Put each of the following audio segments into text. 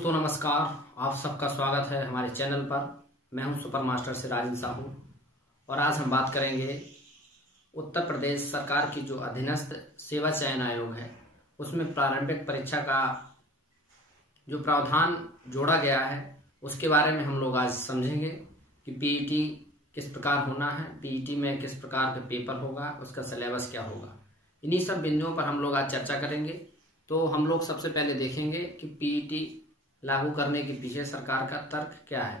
दोस्तों नमस्कार, आप सबका स्वागत है हमारे चैनल पर। मैं हूं सुपर मास्टर से राजन साहू और आज हम बात करेंगे उत्तर प्रदेश सरकार की जो अधीनस्थ सेवा चयन आयोग है उसमें प्रारंभिक परीक्षा का जो प्रावधान जोड़ा गया है उसके बारे में हम लोग आज समझेंगे कि पीईटी किस प्रकार होना है, पीईटी में किस प्रकार का पेपर होगा, उसका सिलेबस क्या होगा। इन्हीं सब बिंदुओं पर हम लोग आज चर्चा करेंगे। तो हम लोग सबसे पहले देखेंगे कि पीईटी लागू करने के पीछे सरकार का तर्क क्या है।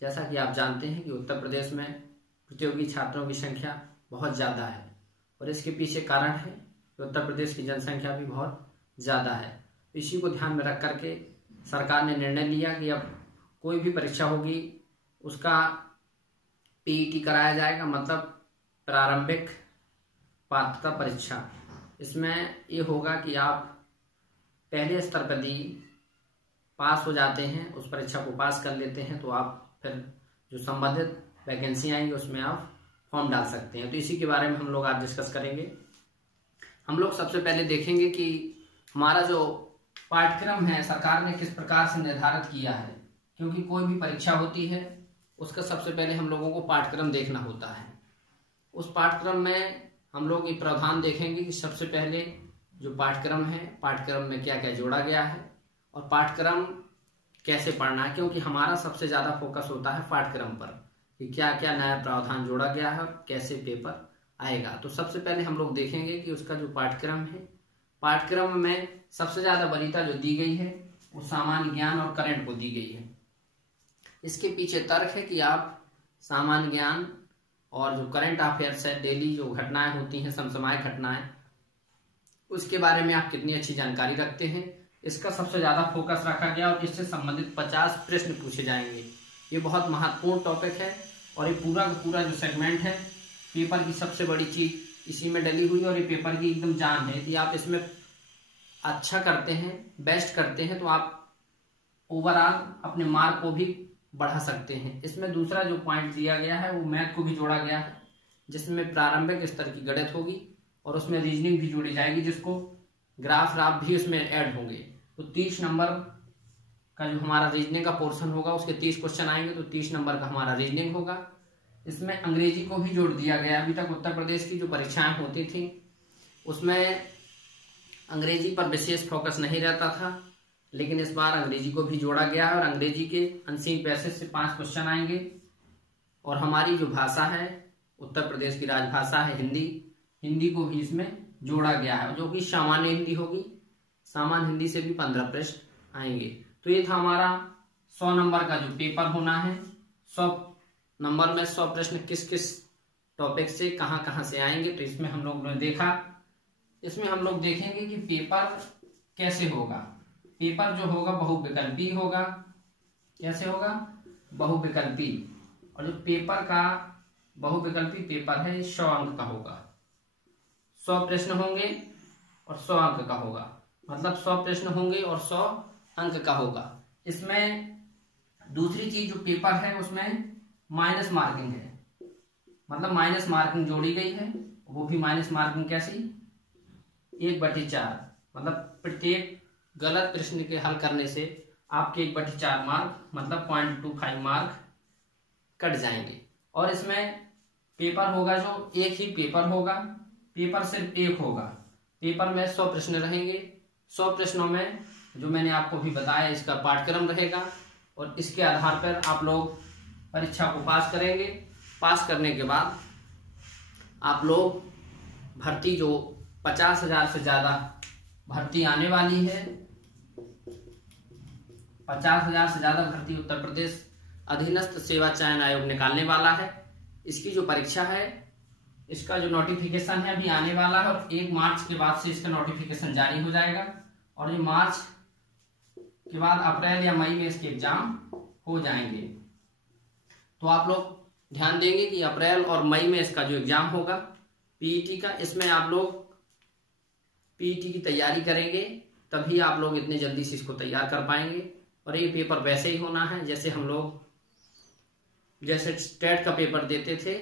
जैसा कि आप जानते हैं कि उत्तर प्रदेश में प्रतियोगी छात्रों की संख्या बहुत ज़्यादा है और इसके पीछे कारण है कि उत्तर प्रदेश की जनसंख्या भी बहुत ज़्यादा है। इसी को ध्यान में रख करके सरकार ने निर्णय लिया कि अब कोई भी परीक्षा होगी उसका पीईटी कराया जाएगा, मतलब प्रारंभिक पात्रता परीक्षा। इसमें ये होगा कि आप पहले स्तर पर दी पास हो जाते हैं, उस परीक्षा को पास कर लेते हैं तो आप फिर जो संबंधित वैकेंसी आएंगी उसमें आप फॉर्म डाल सकते हैं। तो इसी के बारे में हम लोग आज डिस्कस करेंगे। हम लोग सबसे पहले देखेंगे कि हमारा जो पाठ्यक्रम है सरकार ने किस प्रकार से निर्धारित किया है, क्योंकि कोई भी परीक्षा होती है उसका सबसे पहले हम लोगों को पाठ्यक्रम देखना होता है। उस पाठ्यक्रम में हम लोग ये प्रावधान देखेंगे कि सबसे पहले जो पाठ्यक्रम है, पाठ्यक्रम में क्या क्या जोड़ा गया है और पाठ्यक्रम कैसे पढ़ना है, क्योंकि हमारा सबसे ज़्यादा फोकस होता है पाठ्यक्रम पर कि क्या क्या नया प्रावधान जोड़ा गया है और कैसे पेपर आएगा। तो सबसे पहले हम लोग देखेंगे कि उसका जो पाठ्यक्रम है, पाठ्यक्रम में सबसे ज़्यादा वरीयता जो दी गई है वो सामान्य ज्ञान और करंट को दी गई है। इसके पीछे तर्क है कि आप सामान्य ज्ञान और जो करंट अफेयर्स है, डेली जो घटनाएं होती हैं, समसामयिक घटनाएं, उसके बारे में आप कितनी अच्छी जानकारी रखते हैं, इसका सबसे ज़्यादा फोकस रखा गया और इससे संबंधित 50 प्रश्न पूछे जाएंगे। ये बहुत महत्वपूर्ण टॉपिक है और ये पूरा का पूरा जो सेगमेंट है पेपर की सबसे बड़ी चीज़ इसी में डली हुई और ये पेपर की एकदम जान है। यदि आप इसमें अच्छा करते हैं, बेस्ट करते हैं, तो आप ओवरऑल अपने मार्क को भी बढ़ा सकते हैं। इसमें दूसरा जो पॉइंट दिया गया है वो मैथ को भी जोड़ा गया है, जिसमें प्रारंभिक स्तर की गणित होगी और उसमें रीजनिंग भी जोड़ी जाएगी, जिसको ग्राफ भी उसमें ऐड होंगे। तो 30 नंबर का जो हमारा रीजनिंग का पोर्शन होगा उसके 30 क्वेश्चन आएंगे, तो 30 नंबर का हमारा रीजनिंग होगा। इसमें अंग्रेजी को भी जोड़ दिया गया। अभी तक उत्तर प्रदेश की जो परीक्षाएं होती थी उसमें अंग्रेजी पर विशेष फोकस नहीं रहता था, लेकिन इस बार अंग्रेजी को भी जोड़ा गया है और अंग्रेजी के अनसीन पैसेज से 5 क्वेश्चन आएंगे। और हमारी जो भाषा है, उत्तर प्रदेश की राजभाषा है हिंदी, हिंदी को भी इसमें जोड़ा गया है, जो कि सामान्य हिंदी होगी। सामान्य हिंदी से भी 15 प्रश्न आएंगे। तो ये था हमारा 100 नंबर का जो पेपर होना है। 100 नंबर में 100 प्रश्न किस किस टॉपिक से कहाँ कहाँ से आएंगे, तो इसमें हम लोग ने देखा। इसमें हम लोग देखेंगे कि पेपर कैसे होगा। पेपर जो होगा बहुविकल्पी होगा। कैसे होगा? बहुविकल्पी। और जो पेपर का बहुविकल्पी पेपर है 100 अंक का होगा। 100 प्रश्न होंगे और 100 अंक का होगा, मतलब 100 प्रश्न होंगे और 100 अंक का होगा। इसमें दूसरी चीज जो पेपर है उसमें माइनस मार्किंग है, मतलब माइनस मार्किंग जोड़ी गई है। वो भी माइनस मार्किंग कैसी? 1/4, मतलब प्रत्येक गलत प्रश्न के हल करने से आपके 1/4 मार्क, मतलब 0.25 मार्क कट जाएंगे। और इसमें पेपर होगा जो एक ही पेपर होगा, पेपर सिर्फ एक होगा। पेपर में 100 प्रश्न रहेंगे। 100 प्रश्नों में जो मैंने आपको भी बताया इसका पाठ्यक्रम रहेगा और इसके आधार पर आप लोग परीक्षा को पास करेंगे। पास करने के बाद आप लोग भर्ती जो 50,000 से ज़्यादा भर्ती आने वाली है, 50,000 से ज़्यादा भर्ती उत्तर प्रदेश अधीनस्थ सेवा चयन आयोग निकालने वाला है। इसकी जो परीक्षा है, इसका जो नोटिफिकेशन है अभी आने वाला है और 1 मार्च के बाद से इसका नोटिफिकेशन जारी हो जाएगा और ये मार्च के बाद अप्रैल या मई में इसके एग्जाम हो जाएंगे। तो आप लोग ध्यान देंगे कि अप्रैल और मई में इसका जो एग्जाम होगा पीईटी का, इसमें आप लोग पीईटी की तैयारी करेंगे तभी आप लोग इतने जल्दी से इसको तैयार कर पाएंगे। और ये पेपर वैसे ही होना है जैसे हम लोग जैसे स्टेट का पेपर देते थे,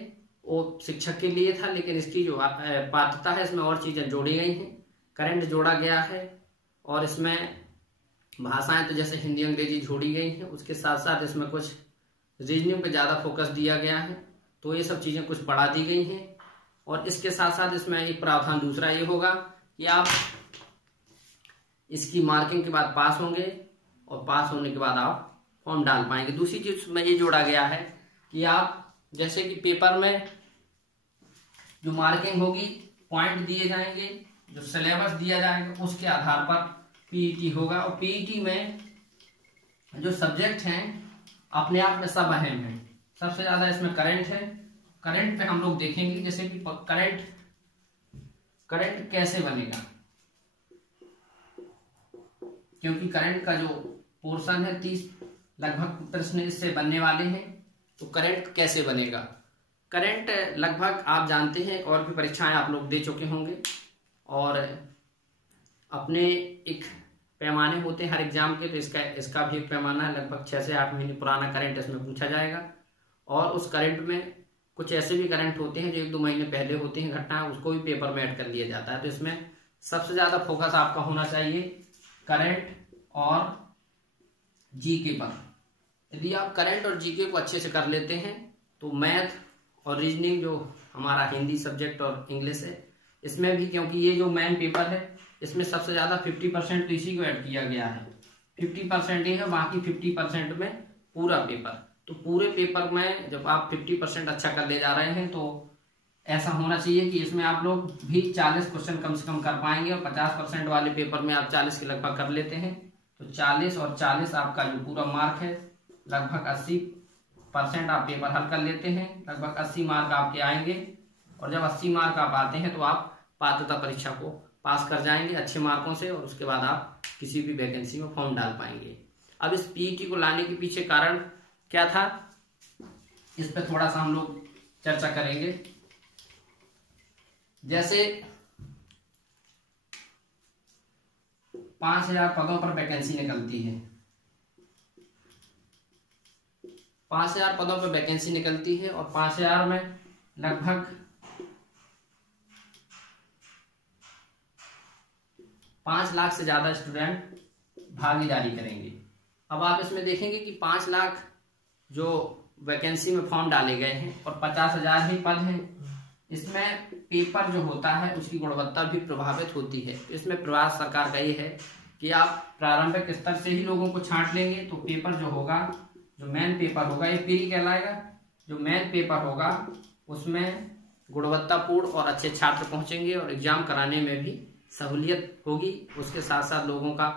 वो शिक्षक के लिए था, लेकिन इसकी जो पात्रता है इसमें और चीजें जोड़ी गई हैं। करंट जोड़ा गया है और इसमें भाषाएं तो जैसे हिंदी अंग्रेजी जोड़ी गई हैं, उसके साथ साथ इसमें कुछ रीजनिंग पे ज़्यादा फोकस दिया गया है, तो ये सब चीज़ें कुछ बढ़ा दी गई हैं। और इसके साथ साथ इसमें एक प्रावधान दूसरा ये होगा कि आप इसकी मार्किंग के बाद पास होंगे और पास होने के बाद आप फॉर्म डाल पाएंगे। दूसरी चीज में ये जोड़ा गया है कि आप जैसे कि पेपर में जो मार्किंग होगी, पॉइंट दिए जाएंगे, जो सिलेबस दिया जाएगा उसके आधार पर पीईटी होगा। और पीईटी में जो सब्जेक्ट हैं अपने आप में सब अहम हैं। सबसे ज्यादा इसमें करंट है। करंट पे हम लोग देखेंगे जैसे कि करंट कैसे बनेगा, क्योंकि करंट का जो पोर्शन है 30 लगभग प्रश्न इससे बनने वाले हैं। तो करंट कैसे बनेगा? करंट लगभग आप जानते हैं, और भी परीक्षाएं आप लोग दे चुके होंगे, और अपने एक पैमाने होते हैं हर एग्जाम के, तो इसका भी एक पैमाना है। लगभग 6 से 8 महीने पुराना करंट इसमें पूछा जाएगा। और उस करंट में कुछ ऐसे भी करंट होते हैं जो 1-2 महीने पहले होते हैं घटनाएं, उसको भी पेपर में ऐड कर लिया जाता है। तो इसमें सबसे ज्यादा फोकस आपका होना चाहिए करंट और जीके पर। यदि आप करंट और जीके को अच्छे से कर लेते हैं तो मैथ और रीजनिंग, जो हमारा हिंदी सब्जेक्ट और इंग्लिश है, इसमें भी, क्योंकि ये जो मेन पेपर है इसमें सबसे ज्यादा 50% तो इसी को ऐड किया गया है। 50% ये है, बाकी 50% में पूरा पेपर। तो पूरे पेपर में जब आप 50% अच्छा कर ले जा रहे हैं तो ऐसा होना चाहिए कि इसमें आप लोग भी 40 क्वेश्चन कम से कम कर पाएंगे। और 50% वाले पेपर में आप 40 के लगभग कर लेते हैं, तो 40 और 40 आपका जो पूरा मार्क है, लगभग 80% आप पेपर हल कर लेते हैं। लगभग 80 मार्क आपके आएंगे। और जब 80 मार्क आप आते हैं तो आप पात्रता परीक्षा को पास कर जाएंगे अच्छे मार्कों से, और उसके बाद आप किसी भी वैकेंसी में फॉर्म डाल पाएंगे। अब इस पीईटी को लाने के पीछे कारण क्या था, इस पर थोड़ा सा हम लोग चर्चा करेंगे। जैसे 5000 पदों पर वैकेंसी निकलती है, 5000 पदों पर वैकेंसी निकलती है, और 5000 में लगभग 5 लाख से ज्यादा स्टूडेंट भागीदारी करेंगे। अब आप इसमें देखेंगे कि 5 लाख जो वैकेंसी में फॉर्म डाले गए हैं और 50,000 ही पद हैं, इसमें पेपर जो होता है उसकी गुणवत्ता भी प्रभावित होती है। इसमें प्रयास सरकार का ये है कि आप प्रारंभिक स्तर से ही लोगों को छांट लेंगे, तो पेपर जो होगा, जो मेन पेपर होगा, ये प्री कहलाएगा। जो मेन पेपर होगा उसमें गुणवत्तापूर्ण और अच्छे छात्र पहुंचेंगे और एग्जाम कराने में भी सहूलियत होगी। उसके साथ साथ लोगों का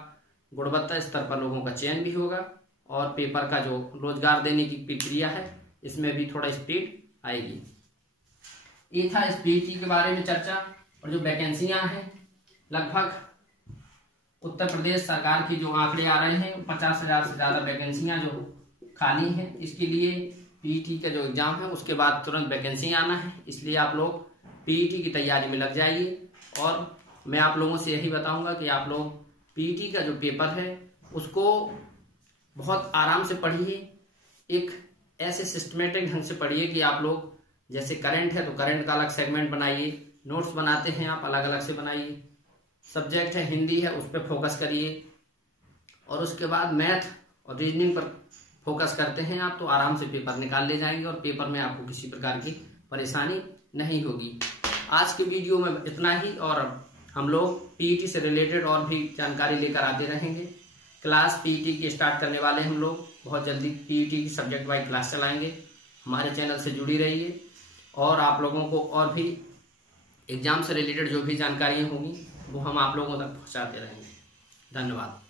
गुणवत्ता स्तर पर लोगों का चयन भी होगा, और पेपर का जो रोजगार देने की प्रक्रिया है इसमें भी थोड़ा स्पीड आएगी। ये था इस पीईटी के बारे में चर्चा। और जो वैकेंसियां हैं, लगभग उत्तर प्रदेश सरकार की जो आंकड़े आ रहे हैं, 50,000 से ज्यादा वैकेंसियां जो खाली हैं। इसके लिए पीईटी का जो एग्जाम है उसके बाद तुरंत वैकेंसी आना है, इसलिए आप लोग पीईटी की तैयारी में लग जाइए। और मैं आप लोगों से यही बताऊंगा कि आप लोग पीईटी का जो पेपर है उसको बहुत आराम से पढ़िए, एक ऐसे सिस्टमेटिक ढंग से पढ़िए कि आप लोग, जैसे करंट है तो करंट का अलग सेगमेंट बनाइए, नोट्स बनाते हैं आप अलग अलग से बनाइए, सब्जेक्ट है हिंदी है उस पर फोकस करिए, और उसके बाद मैथ और रीजनिंग पर फोकस करते हैं आप, तो आराम से पेपर निकाल ले जाएंगे और पेपर में आपको किसी प्रकार की परेशानी नहीं होगी। आज के वीडियो में इतना ही, और हम लोग पीईटी से रिलेटेड और भी जानकारी लेकर आते रहेंगे। क्लास पीईटी की स्टार्ट करने वाले हम लोग, बहुत जल्दी पीईटी की सब्जेक्ट वाइज क्लास चलाएंगे। हमारे चैनल से जुड़ी रहिए, और आप लोगों को और भी एग्जाम से रिलेटेड जो भी जानकारियाँ होंगी वो हम आप लोगों तक पहुँचाते रहेंगे। धन्यवाद।